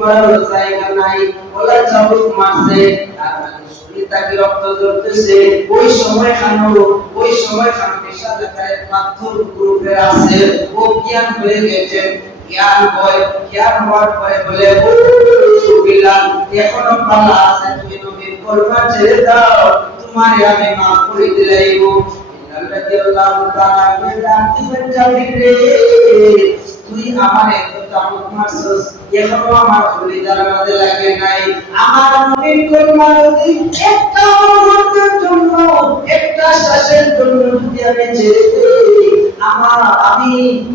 মারার জায়গা নাই, ওলা চাবুক মারছে, তার মানে শরীর থেকে রক্ত ঝরতেছে। ওই সময় খানো পেশা দেখায় পাথর গ্রুপের আছে, ও জ্ঞান হয়ে গেছেন। জ্ঞান হওয়ার পরে বলে, ও বিলাল, এখনো পালা আছে, তুমি নবীর কলমা ছেড়ে দাও, তোমার আমি মাফ করে দিলাইব। বিলাল রাদিয়াল্লাহু তাআলা কে ডাকতে রে, তুই আমার এত চামচ মারছস, এখনো আমার কলিজার মাঝে লাগে নাই। আমার নবীর কলমা যদি একটা মুহূর্তের জন্য, একটা শ্বাসের জন্য যদি আমি ছেড়ে দেই, আমি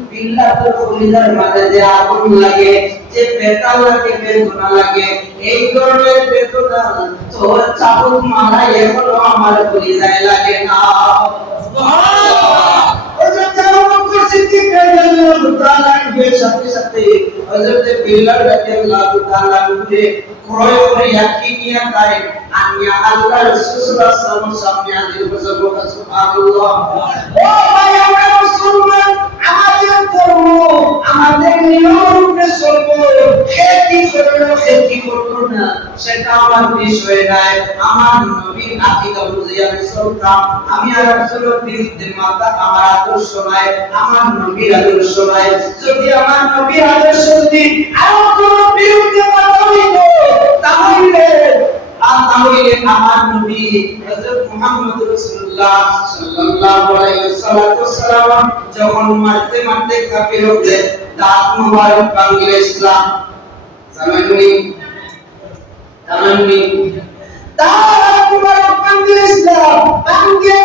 বিল্লাহ তোর কলিজার মাঝে যে আগুন লাগে, যে ব্যথা লাগে, বেদনা লাগে, এই ধরনের বেদনা তোর চাবুক মারা এখনো আমার কলিজায় লাগে না। সুবহানাল্লাহ। সাথে সাথে হযরত বিলাল রাদিয়াল্লাহু তাআলা কে ক্রয় করে ইয়াকি নিয়ে তাই আনিয়া আল্লাহ রাসূল সাল্লাল্লাহু আলাইহি ওয়াসাল্লাম সামনে হাজির করেছে। সুবহানাল্লাহ। ও ভাই, আমরা মুসলমান, আমাদের ধর্ম, আমাদের নিয়মে চলবো, খেতি করব না, সেটা আমার বিষয় নাই। আমার নবীর আকীদা অনুযায়ী আমি চলতাম। আমি আর রাসূলের বিরুদ্ধে মাথা, আমার আদর্শ নাই, আমার নবীর আদর্শ নাই। যদি আমার নবীর আদর্শ যদি আর কোন বিরুদ্ধে মাথা হইতো, তাহলে আমার নবী হযরত মুহাম্মদ রাসূলুল্লাহ সাল্লাল্লাহু আলাইহি ওয়াসাল্লাম যখন মারতে কাফির হয়ে দাঁত মুবারক ভাঙিয়ে ইসলাম জানেননি দাঁত মুবারক ভাঙিয়ে ইসলাম ভাঙিয়ে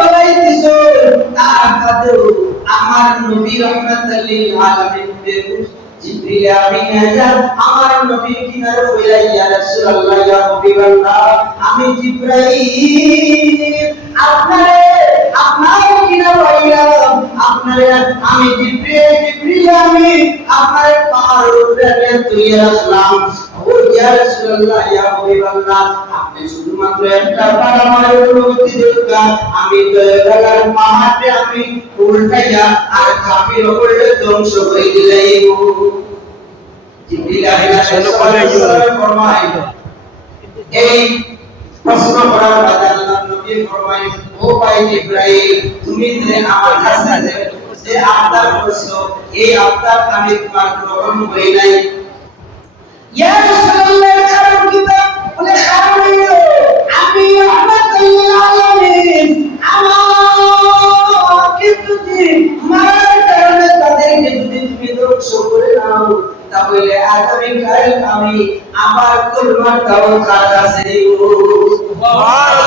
বাড়াই দিছো। তার কাছেও আমার নবী রাহমাতুল লিল আলামিন জিবরিল আমিন আমার নবীর কিনারে হইয়া, ইয়া রাসূলুল্লাহ, ইয়া হাবিবাল্লাহ, আমি জিবরাইল আপনার কিনারে হইয়া, আমি জিবরিল আমি আপনার পাহাড় উপরে তুলে আসলাম। ও ইয়া রাসূলুল্লাহ, ইয়া হাবিবাল্লাহ, আপনি শুধুমাত্র একটা বার আমার অনুমতি দিন, আমি দয়ার পাহাড়ে আমি উল্টাইয়া আর কাফির হয়ে ধ্বংস করে দিলাম। জিবরিল আলাইহিস সালাম ফরমায়, এই প্রশ্ন করার বাদে আল্লাহর নবী ফরমায়, ও ভাই জিবরাইল, তুমি যে আমার কাছে যে আবদার করছো, এই আবদার আমি তোমার গ্রহণ করি নাই। ইয়া রাসূলুল্লাহ, কারণ কি? বলে কারণ হলো আমি রাহমাতুল লিল আলামিন, আমাকে যদি মারার কারণে তাদেরকে যদি তুমি ধ্বংস করে নাও, তাহলে আগামীকাল আমি আমার কলমাটাও কার কাছে দিব। সুবহানাল্লাহ।